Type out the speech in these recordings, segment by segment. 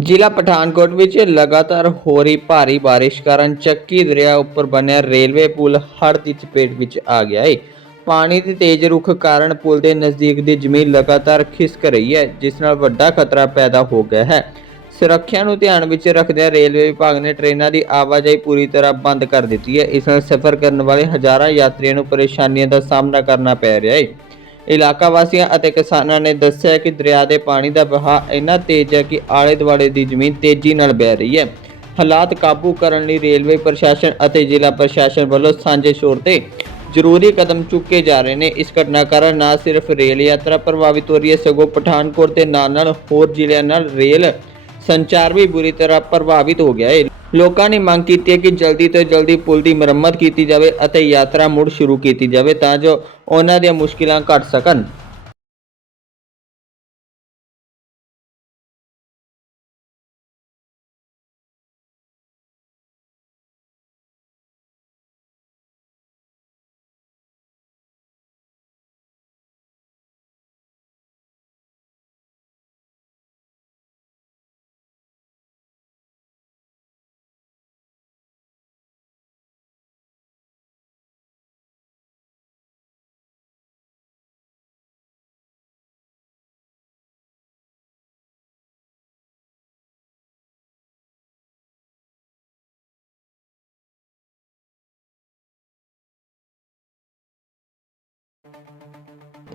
ਜ਼ਿਲ੍ਹਾ ਪਠਾਨਕੋਟ ਵਿੱਚ ਲਗਾਤਾਰ ਹੋ ਰਹੀ ਭਾਰੀ ਬਾਰਿਸ਼ ਕਾਰਨ ਚੱਕੀ ਦਰਿਆ ਉੱਪਰ ਬਣਿਆ ਰੇਲਵੇ ਪੁਲ ਹੜ੍ਹ ਦੀ ਚਪੇਟ ਵਿੱਚ ਆ ਗਿਆ ਹੈ ਪਾਣੀ ਦੀ ਤੇਜ਼ ਰੁੱਖ ਕਾਰਨ ਪੁਲ ਦੇ ਨਜ਼ਦੀਕ ਦੀ ਜ਼ਮੀਨ ਲਗਾਤਾਰ ਖਿਸਕ ਰਹੀ ਹੈ, ਜਿਸ ਨਾਲ ਵੱਡਾ ਖਤਰਾ ਪੈਦਾ ਹੋ ਗਿਆ ਹੈ। ਸੁਰੱਖਿਆ ਨੂੰ ਧਿਆਨ ਵਿੱਚ ਰੱਖਦਿਆਂ ਰੇਲਵੇ ਵਿਭਾਗ ਨੇ ਟ੍ਰੇਨਾਂ ਦੀ ਆਵਾਜਾਈ ਪੂਰੀ ਤਰ੍ਹਾਂ ਬੰਦ ਕਰ ਦਿੱਤੀ ਹੈ। ਇਸ ਨਾਲ ਸਫ਼ਰ ਕਰਨ ਵਾਲੇ ਹਜ਼ਾਰਾਂ ਯਾਤਰੀਆਂ ਨੂੰ ਪਰੇਸ਼ਾਨੀਆਂ ਦਾ ਸਾਹਮਣਾ ਕਰਨਾ ਪੈ ਰਿਹਾ ਹੈ ਇਲਾਕਾ ਵਾਸੀਆਂ ਅਤੇ ਕਿਸਾਨਾਂ ਨੇ ਦੱਸਿਆ ਕਿ ਦਰਿਆ ਦੇ ਪਾਣੀ ਦਾ ਵਹਾਅ ਇੰਨਾ ਤੇਜ਼ ਹੈ ਕਿ ਆਲੇ ਦੁਆਲੇ ਦੀ ਜ਼ਮੀਨ ਤੇਜ਼ੀ ਨਾਲ ਵਹਿ ਰਹੀ ਹੈ। ਹਾਲਾਤ ਕਾਬੂ ਕਰਨ ਲਈ ਰੇਲਵੇ ਪ੍ਰਸ਼ਾਸਨ ਅਤੇ ਜ਼ਿਲ੍ਹਾ ਪ੍ਰਸ਼ਾਸਨ ਵੱਲੋਂ ਸਾਂਝੇ ਸ਼ੋਰ ਤੇ ਜ਼ਰੂਰੀ ਕਦਮ ਚੁੱਕੇ ਜਾ ਰਹੇ ਨੇ। ਇਸ ਘਟਨਾ ਕਾਰਨ ਨਾ ਸਿਰਫ ਰੇਲ ਯਾਤਰਾ ਪ੍ਰਭਾਵਿਤ ਹੋ ਰਹੀ ਹੈ, ਸਗੋਂ ਪਠਾਨਕੋਟ ਦੇ ਨਾਲ ਨਾਲ ਹੋਰ ਜ਼ਿਲ੍ਹਿਆਂ ਨਾਲ ਰੇਲ ਸੰਚਾਰ ਵੀ ਬੁਰੀ ਤਰ੍ਹਾਂ ਪ੍ਰਭਾਵਿਤ ਹੋ ਗਿਆ ਹੈ। ਲੋਕਾਂ ਨੇ ਮੰਗ ਕੀਤੀ ਹੈ ਕਿ ਜਲਦੀ ਤੋਂ ਜਲਦੀ ਪੁਲ ਦੀ ਮੁਰੰਮਤ ਕੀਤੀ ਜਾਵੇ ਅਤੇ ਯਾਤਰਾ ਮੁੜ ਸ਼ੁਰੂ ਕੀਤੀ ਜਾਵੇ ਤਾਂ ਜੋ ਉਹਨਾਂ ਦੀਆਂ ਮੁਸ਼ਕਿਲਾਂ ਘਟ ਸਕਣ।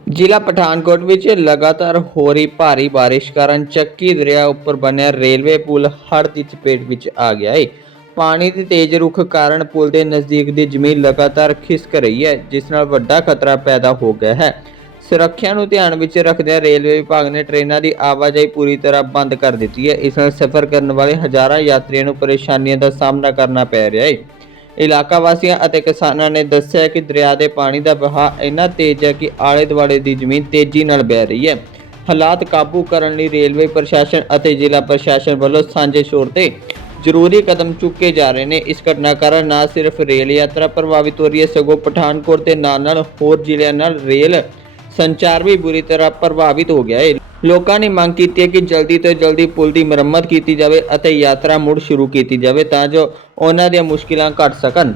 ਜ਼ਿਲ੍ਹਾ ਪਠਾਨਕੋਟ ਵਿੱਚ ਲਗਾਤਾਰ ਹੋ ਰਹੀ ਭਾਰੀ ਬਾਰਿਸ਼ ਕਾਰਨ ਚੱਕੀ ਦਰਿਆ ਉੱਪਰ ਬਣਿਆ ਰੇਲਵੇ ਪੁਲ ਹੜ੍ਹ ਦੀ ਚਪੇਟ ਵਿੱਚ ਆ ਗਿਆ ਹੈ ਪਾਣੀ ਦੇ ਤੇਜ਼ ਰੁੱਖ ਕਾਰਨ ਪੁਲ ਦੇ ਨਜ਼ਦੀਕ ਦੀ ਜ਼ਮੀਨ ਲਗਾਤਾਰ ਖਿਸਕ ਰਹੀ ਹੈ, ਜਿਸ ਨਾਲ ਵੱਡਾ ਖਤਰਾ ਪੈਦਾ ਹੋ ਗਿਆ ਹੈ। ਸੁਰੱਖਿਆ ਨੂੰ ਧਿਆਨ ਵਿੱਚ ਰੱਖਦਿਆਂ ਰੇਲਵੇ ਵਿਭਾਗ ਨੇ ਟ੍ਰੇਨਾਂ ਦੀ ਆਵਾਜਾਈ ਪੂਰੀ ਤਰ੍ਹਾਂ ਬੰਦ ਕਰ ਦਿੱਤੀ ਹੈ। ਇਸ ਨਾਲ ਸਫ਼ਰ ਕਰਨ ਵਾਲੇ ਹਜ਼ਾਰਾਂ ਯਾਤਰੀਆਂ ਨੂੰ ਪਰੇਸ਼ਾਨੀਆਂ ਦਾ ਸਾਹਮਣਾ ਕਰਨਾ ਪੈ ਰਿਹਾ ਹੈ ਇਲਾਕਾ ਵਾਸੀਆਂ ਅਤੇ ਕਿਸਾਨਾਂ ਨੇ ਦੱਸਿਆ ਕਿ ਦਰਿਆ ਦੇ ਪਾਣੀ ਦਾ ਵਹਾਅ ਇੰਨਾ ਤੇਜ਼ ਹੈ ਕਿ ਆਲੇ ਦੁਆਲੇ ਦੀ ਜ਼ਮੀਨ ਤੇਜ਼ੀ ਨਾਲ ਵਹਿ ਰਹੀ ਹੈ। ਹਾਲਾਤ ਕਾਬੂ ਕਰਨ ਲਈ ਰੇਲਵੇ ਪ੍ਰਸ਼ਾਸਨ ਅਤੇ ਜ਼ਿਲ੍ਹਾ ਪ੍ਰਸ਼ਾਸਨ ਵੱਲੋਂ ਸਾਂਝੇ ਸ਼ੋਰ ਤੇ ਜ਼ਰੂਰੀ ਕਦਮ ਚੁੱਕੇ ਜਾ ਰਹੇ ਨੇ। ਇਸ ਘਟਨਾ ਕਾਰਨ ਨਾ ਸਿਰਫ ਰੇਲ ਯਾਤਰਾ ਪ੍ਰਭਾਵਿਤ ਹੋ ਰਹੀ ਹੈ, ਸਗੋਂ ਪਠਾਨਕੋਟ ਦੇ ਨਾਲ ਨਾਲ ਹੋਰ ਜ਼ਿਲ੍ਹਿਆਂ ਨਾਲ ਰੇਲ ਸੰਚਾਰ ਵੀ ਬੁਰੀ ਤਰ੍ਹਾਂ ਪ੍ਰਭਾਵਿਤ ਹੋ ਗਿਆ ਹੈ। ਲੋਕਾਂ ਨੇ ਮੰਗ ਕੀਤੀ ਹੈ ਕਿ ਜਲਦੀ ਤੋਂ ਜਲਦੀ ਪੁਲ ਦੀ ਮੁਰੰਮਤ ਕੀਤੀ ਜਾਵੇ ਅਤੇ ਯਾਤਰਾ ਮੁੜ ਸ਼ੁਰੂ ਕੀਤੀ ਜਾਵੇ ਤਾਂ ਜੋ ਉਹਨਾਂ ਦੀਆਂ ਮੁਸ਼ਕਿਲਾਂ ਘਟ ਸਕਣ।